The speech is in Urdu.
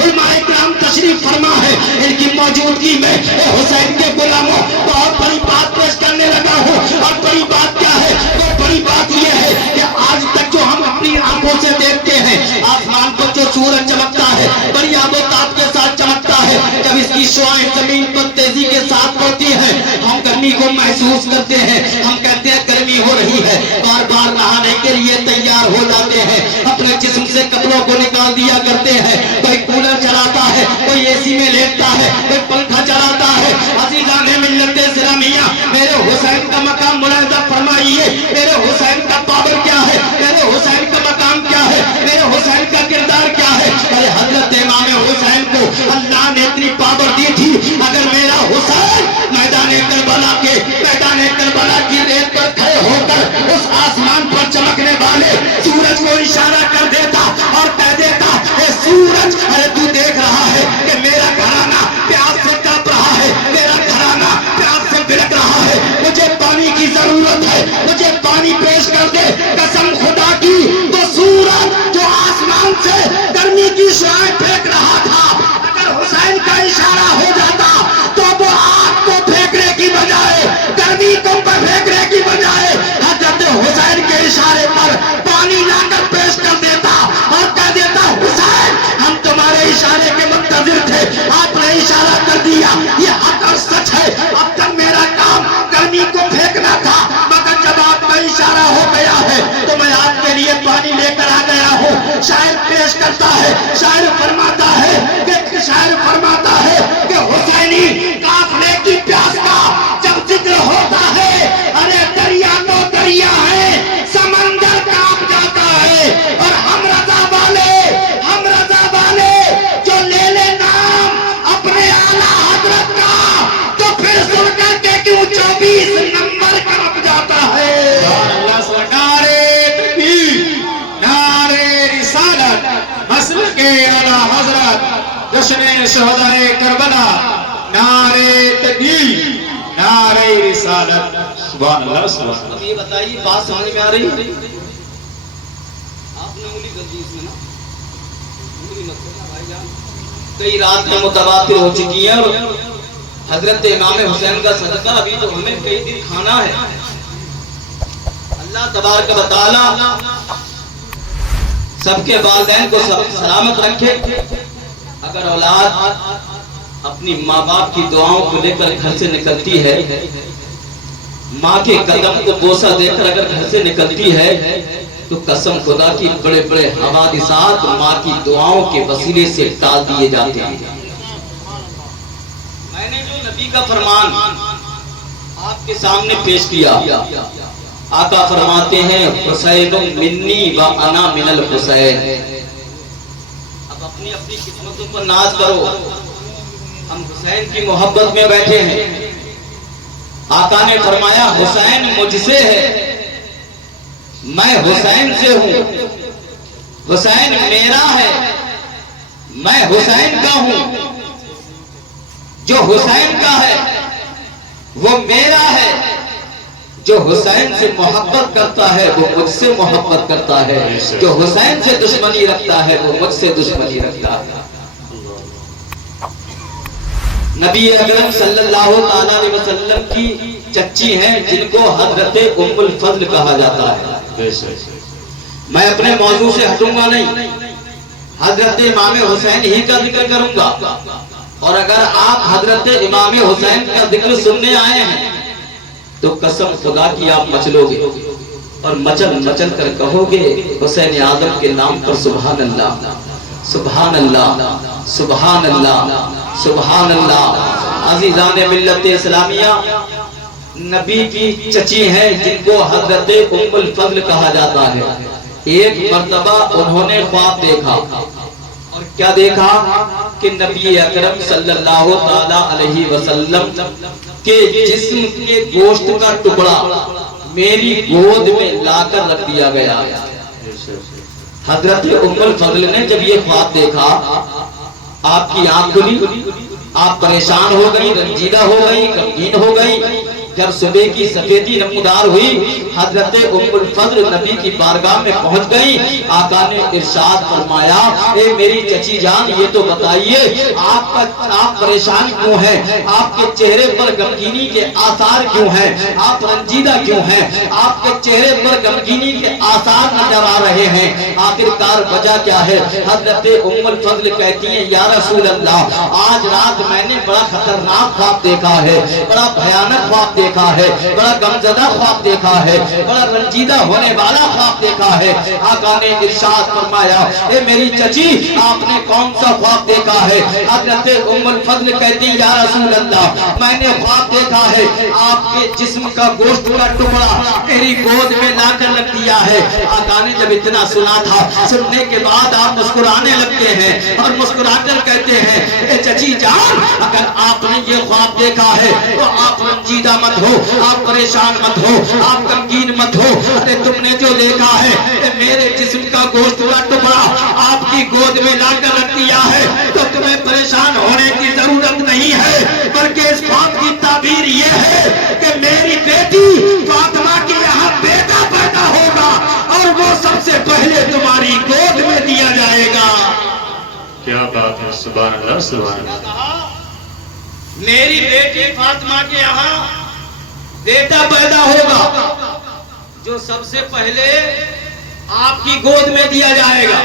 علماء کرام تشریف فرما ہے، ان کی موجودگی میں حسین کے غلاموں بہت بڑی بات پیش کرنے لگا ہوں، اور بڑی بات کیا ہے؟ وہ بڑی بات یہ ہے کہ آج تک جو ہم اپنی آنکھوں سے دیکھتے ہیں آسمان کو جو سورج چمکتا ہے بڑی آب و تاب کے ساتھ چمکتا ہے، جب اس کی شعاعیں زمین پر تیزی کے ساتھ پڑتی ہیں ہم گرمی کو محسوس کرتے ہیں، ہم کہتے ہیں گرمی ہو رہی ہے، بار بار نہانے کے لیے تیار ہو جاتے ہیں، اپنے جسم سے کپڑوں کو نکال دیا کرتے ہیں، کوئی کولر چلاتا ہے، کوئی اے سی میں لیٹتا ہے، کوئی پنکھا چلاتا ہے۔ عزیزان ملت اسلامیہ، میرے حسین کا مقام ملاحظہ فرمائیے، میرے حسین کا پاور کیا ہے، میرے حسین کا مقام کیا ہے، میرے حسین کا کردار کیا ہے۔ ارے حضرت امام حسین کو اللہ نے اتنی پاور دی تھی، اگر میرا حسین میدان کربلا کی ریت پر کھڑے ہو کر اس آسمان پر چمکنے والے سورج کو اشارہ کر دیتا اور کہہ دیتا اے سورج، ارے تو دیکھ رہا ہے کہ میرا گھرانہ پیاس سے کانپ رہا ہے، میرا گھرانہ پیاس سے بلک رہا ہے، مجھے پانی کی ضرورت ہے، مجھے پانی پیش کر دے، قسم خدا کی۔ تو سورج جو آسمان سے گرمی کی شعاعیں پھینک رہا تھا اگر حسین کا اشارہ ہو جاتا تو وہ آگ کو پھینکنے کی بجائے، گرمی کو پھینکنے کی بجائے حضرت حسین کے اشارے پر پانی لا کر پیش کر دیتا اور کہہ دیتا حسین ہم تمہارے اشارے کے منتظر تھے، آپ نے اشارہ کر دیا، یہ حق اور سچ ہے، اب تک میرا کام گرمی کو پھینکنا تھا، مگر جب آپ کا اشارہ ہو گیا ہے تو میں آپ کے لیے پانی لے کر آ گیا ہوں۔ شاعر پیش کرتا ہے، شاعر فرماتا ہے کہ حسینی قافلے کی پیاس کا جب ذکر ہوتا ہے، ارے دریا تو دریا ہے، سمندر کانپ جاتا ہے، اور ہم رضا والے جو لے لے نام اپنے اعلیٰ حضرت کا تو پھر سن کر کے کیوں 24 نمبر کانپ جاتا ہے۔ اعلیٰ حضرت جشن شہدائے کربلا، نعرے تکبیر، نعرے رسالت۔ سبحان اللہ سبحان اللہ۔ اب یہ بتائیے بات سمجھ میں آ رہی ہے؟ آپ نے انگلی کر دی اس میں نا، انگلی مت کرنا بھائی جان، کئی رات میں متواتر ہو چکی ہیں، اور حضرت امام حسین کا صدقہ ابھی تو ہمیں کئی دن کھانا ہے۔ اللہ تبارک و تعالی سب کے والدین کو سلامت رکھے۔ اگر اولاد اپنی ماں باپ کی دعاؤں کو لے کر گھر سے نکلتی ہے، ماں کے قدم کو بوسہ دے کر اگر گھر سے نکلتی ہے تو قسم خدا کی بڑے بڑے حوادثات ماں کی دعاؤں کے وسیلے سے ٹال دیے جاتے ہیں۔ میں نے جو نبی کا فرمان آپ کے سامنے پیش کیا، آقا فرماتے ہیں حسین منی و انا من الحسین۔ اب اپنی اپنی قسمتوں پر ناز کرو، ہم حسین کی محبت میں بیٹھے ہیں۔ آقا نے فرمایا حسین مجھ سے ہے، میں حسین سے ہوں، حسین میرا ہے، میں حسین کا ہوں، جو حسین کا ہے وہ میرا ہے، جو حسین سے محبت کرتا ہے وہ مجھ سے محبت کرتا ہے، جو حسین سے دشمنی رکھتا ہے وہ مجھ سے دشمنی رکھتا ہے۔ نبی اکرم صلی اللہ تعالیٰ علیہ وسلم کی چچی ہیں جن کو حضرت ام الفضل کہا جاتا ہے۔ میں اپنے موضوع سے ہٹوں گا نہیں، حضرت امام حسین ہی کا ذکر کروں گا، اور اگر آپ حضرت امام حسین کا ذکر سننے آئے ہیں تو قسم خدا کی آپ مچلو گے، اور مچل مچل کر کہو گے حسین اعظم کے نام پر سبحان اللہ، سبحان اللہ، سبحان اللہ، سبحان اللہ۔ عزیزان ملت اسلامیہ، نبی کی چچی ہیں جن کو حضرت ام الفضل کہا جاتا ہے۔ ایک مرتبہ انہوں نے خواب دیکھا، اور کیا دیکھا کہ نبی اکرم صلی اللہ تعالی علیہ وسلم کے جسم کے گوشت کا ٹکڑا میری گود میں لا کر رکھ دیا گیا۔ حضرت ام الفضل نے جب یہ خواب دیکھا، آپ کی آنکھ کھلی، آپ پریشان ہو گئی، رنجیدہ ہو گئی، غمگین ہو گئی، جب صبح کی سفیدی نمودار ہوئی حضرت ام الفضل نبی کی بارگاہ میں پہنچ گئی. آقا نے ارشاد فرمایا اے میری چچی جان یہ تو بتائیے آپ پریشان کیوں ہیں, آپ کے چہرے پر غمگینی کے آثار کیوں ہیں, آپ رنجیدہ کیوں ہیں, آپ کے چہرے پر غمگینی کے آثار نظر آ رہے ہیں, آخرکار وجہ کیا ہے؟ حضرت ام الفضل کہتی ہیں یا رسول اللہ آج رات میں نے بڑا خطرناک خواب دیکھا ہے, بڑا بھیانک خواب دیکھا ہے, بڑا غمزدہ خواب دیکھا ہے, بڑا رنجیدہ ہونے والا خواب دیکھا ہے. آقا نے ارشاد فرمایا اے میری چچی آپ نے کون سا خواب دیکھا ہے؟ حضرت ام الفضل کہتی ہیں یا رسول اللہ میں نے خواب دیکھا ہے آپ کے جسم کا گوشت کا ٹکڑا میری گود میں لا کر رکھ دیا ہے. آقا نے جب اتنا سنا تھا, سننے کے بعد آپ مسکرانے لگتے ہیں اور مسکرا کر کہتے ہیں اے چچی جان اگر آپ نے یہ خواب دیکھا ہے تو آپ رنجیدہ مت ہو, آپ پریشان مت ہو, آپ غمگین مت ہو. ارے تم نے جو دیکھا ہے میرے جسم کا گوشت کا ٹکڑا آپ کی گود میں لا کر رکھ دیا ہے تو تمہیں پریشان ہونے کی ضرورت نہیں ہے, بلکہ اس خواب کی تعبیر یہ ہے کہ میری بیٹی فاطمہ کے یہاں بیٹا پیدا ہوگا اور وہ سب سے پہلے تمہاری گود میں دیا جائے گا. کیا بات ہے, سبحان اللہ سبحان اللہ. میری بیٹی فاطمہ کے یہاں بیٹا پیدا ہوگا جو سب سے پہلے آپ کی گود میں دیا جائے گا.